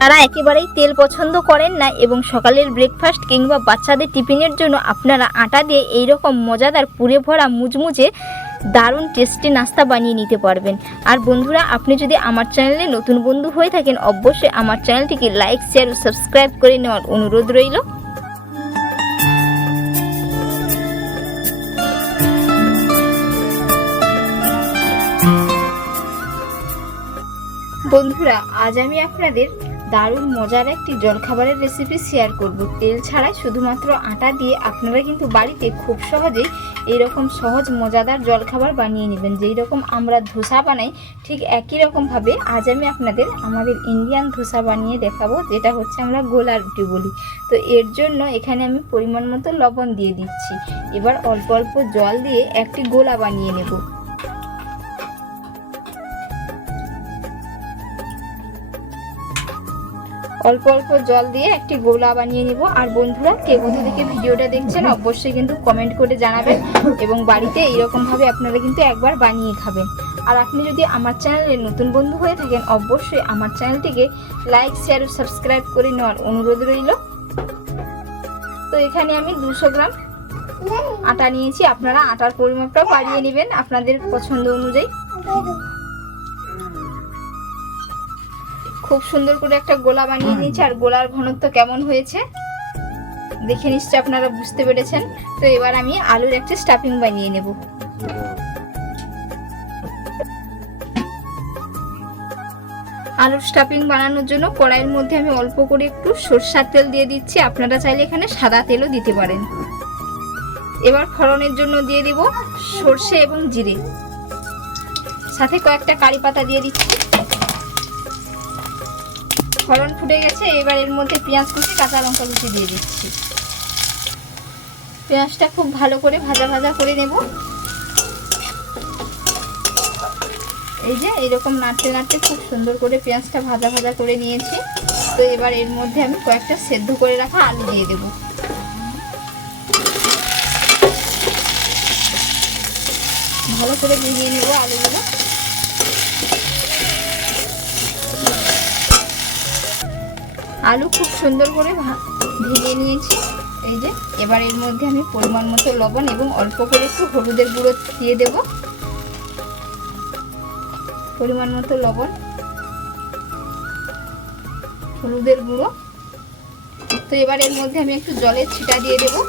তারা একেবারেই তেল পছন্দ করেন না এবং সকালের ব্রেকফাস্ট কিংবা বাচ্চাদের টিফিনের জন্য আপনারা আটা দিয়ে এই রকম মজাদার পুরে ভরা মুচমুচে দারুণ টেস্টি নাস্তা বানিয়ে নিতে পারবেন। আর বন্ধুরা, আপনি যদি আমার চ্যানেলে নতুন বন্ধু হয়ে থাকেন, অবশ্যই আমার চ্যানেলটিকে লাইক শেয়ার ও সাবস্ক্রাইব করে নেওয়ার অনুরোধ রইল। বন্ধুরা, আজ আমি আপনাদের দারুণ মজার একটি জলখাবারের রেসিপি শেয়ার করব। তেল ছাড়াই শুধুমাত্র আটা দিয়ে আপনারা কিন্তু বাড়িতে খুব সহজেই এইরকম সহজ মজাদার জলখাবার বানিয়ে নেবেন। যেই রকম আমরা ধোসা বানাই, ঠিক একই রকমভাবে আজ আমি আপনাদের আমাদের ইন্ডিয়ান ধোসা বানিয়ে দেখাবো, যেটা হচ্ছে আমরা গোলা রুটি বলি। তো এর জন্য এখানে আমি পরিমাণ মতো লবণ দিয়ে দিচ্ছি। এবার অল্প অল্প জল দিয়ে একটি গোলা বানিয়ে নেব। অল্প অল্প জল দিয়ে একটি গোলা বানিয়ে নিব। আর বন্ধুরা, কে কোথা থেকে ভিডিওটা দেখছেন, অবশ্যই কিন্তু কমেন্ট করে জানাবেন এবং বাড়িতে এইরকমভাবে আপনারা কিন্তু একবার বানিয়ে খাবেন। আর আপনি যদি আমার চ্যানেলে নতুন বন্ধু হয়ে থাকেন, অবশ্যই আমার চ্যানেলটিকে লাইক, শেয়ার ও সাবস্ক্রাইব করে নেওয়ার অনুরোধ রইল। তো এখানে আমি দুশো গ্রাম আটা নিয়েছি। আপনারা আটার পরিমাপটাও বাড়িয়ে নেবেন আপনাদের পছন্দ অনুযায়ী। খুব সুন্দর করে একটা গোলা বানিয়ে নিয়েছি আর গোলার ঘনত্ব কেমন হয়েছে? দেখে নিশ্চয় আপনারা বুঝতে পেরেছেন। তো এবার আমি আলুর একটা স্টাফিং বানিয়ে নেব। আলুর স্টাফিং বানানোর জন্য কড়াইয়ের মধ্যে আমি অল্প করে একটু সরষার তেল দিয়ে দিচ্ছি। আপনারা চাইলে এখানে সাদা তেলও দিতে পারেন। এবার ফড়নের জন্য দিয়ে দিব সর্ষে এবং জিরে। সাথে কয়েকটা কারি পাতা দিয়ে দিচ্ছি। ফলন ফুটে গেছে, এবার এর মধ্যে পেঁয়াজ কুচি, কাঁচা লঙ্কা কুচি দিয়ে দিচ্ছি। পেঁয়াজটা খুব ভালো করে ভাজা ভাজা করে নেব। এই যে এরকম নাড়তে নাড়তে খুব সুন্দর করে পেঁয়াজটা ভাজা ভাজা করে নিয়েছি। তো এবার এর মধ্যে আমি কয়েকটা সেদ্ধ করে রাখা আলু দিয়ে দেব। ভালো করে ভিজিয়ে নেব আলুগুলো। আলু খুব সুন্দর করে ভা- ভেজে নিয়েছি। এই যে, এবার এর মধ্যে আমি পরিমাণ মতো লবণ এবং অল্প করে একটু হলুদের গুঁড়ো দিয়ে দেব। পরিমাণ মতো লবণ, হলুদের গুঁড়ো। তো এবার এর মধ্যে আমি একটু জলের ছিটা দিয়ে দেব।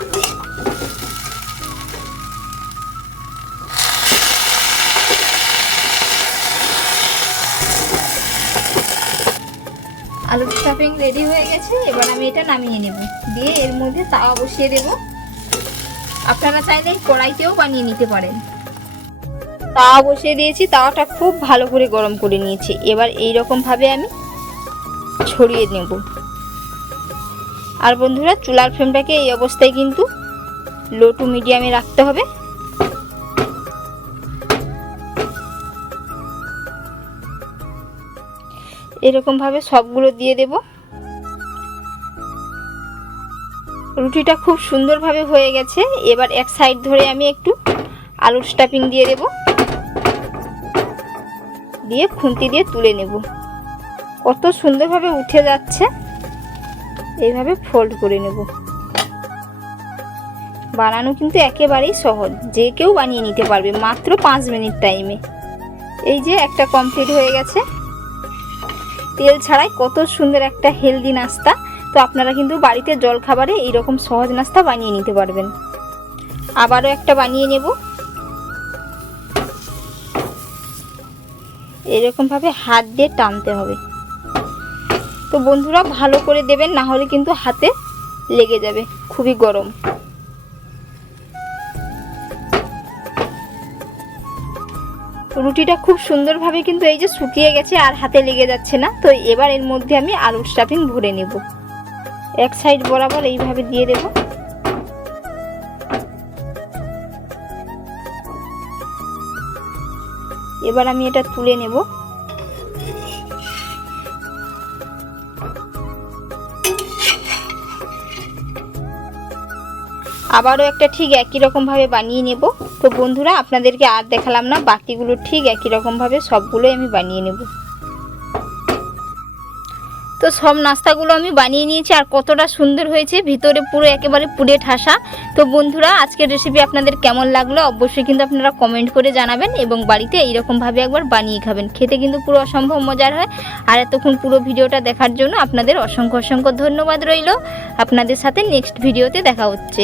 আলুর স্টাফিং রেডি হয়ে গেছে, এবার আমি এটা নামিয়ে নেব। দিয়ে এর মধ্যে তাওয়া বসিয়ে দেব। আপনারা চাইলে কড়াইতেও বানিয়ে নিতে পারেন। তাওয়া বসিয়ে দিয়েছি, তাওয়াটা খুব ভালো করে গরম করে নিয়েছি। এবার এই রকম ভাবে আমি ছড়িয়ে নেব। আর বন্ধুরা, চুলার ফ্লেমটাকে এই অবস্থায় কিন্তু লো টু মিডিয়ামে রাখতে হবে। এরকম ভাবে সবগুলো দিয়ে দেব। রুটিটা খুব সুন্দরভাবে হয়ে গেছে। এবার এক সাইড ধরে আমি একটু আলুর স্টাফিং দিয়ে দেব। দিয়ে খুন্তি দিয়ে তুলে নেব। কত সুন্দরভাবে উঠে যাচ্ছে। এইভাবে ফোল্ড করে নেব। বানানো কিন্তু একেবারেই সহজ। যে কেউ বানিয়ে নিতে পারবে। মাত্র পাঁচ মিনিট টাইমে এই যে একটা কমপ্লিট হয়ে গেছে। তেল ছাড়াই কত সুন্দর একটা হেলদি নাস্তা। তো আপনারা কিন্তু বাড়িতে জল খাবারে এইরকম সহজ নাস্তা বানিয়ে নিতে পারবেন। আবারও একটা বানিয়ে নেব। এরকমভাবে হাত দিয়ে টানতে হবে। তো বন্ধুরা ভালো করে দেবেন, না হলে কিন্তু হাতে লেগে যাবে। খুবই গরম। রুটিটা খুব সুন্দরভাবে কিন্তু এই যে শুকিয়ে গেছে আর হাতে লেগে যাচ্ছে না। তো এবার এর মধ্যে আমি আলুর স্টাফিং ভরে নেব। এক সাইড বরাবর এইভাবে দিয়ে দেব। এবার আমি এটা তুলে নেব। আবারও একটা ঠিক একই রকমভাবে বানিয়ে নেব। তো বন্ধুরা, আপনাদেরকে আর দেখালাম না, বাকিগুলো ঠিক একই রকমভাবে সবগুলোই আমি বানিয়ে নেব। তো সব নাস্তাগুলো আমি বানিয়ে নিয়েছি, আর কতটা সুন্দর হয়েছে, ভিতরে পুরো একেবারে পুড়ে ঠাসা। তো বন্ধুরা, আজকের রেসিপি আপনাদের কেমন লাগল অবশ্যই কিন্তু আপনারা কমেন্ট করে জানাবেন, এবং বাড়িতে এইরকমভাবে একবার বানিয়ে খাবেন। খেতে কিন্তু পুরো অসম্ভব মজার হয়, আর এতক্ষণ পুরো ভিডিওটা দেখার জন্য আপনাদের অসংখ্য অসংখ্য ধন্যবাদ রইল। আপনাদের সাথে নেক্সট ভিডিওতে দেখা হচ্ছে।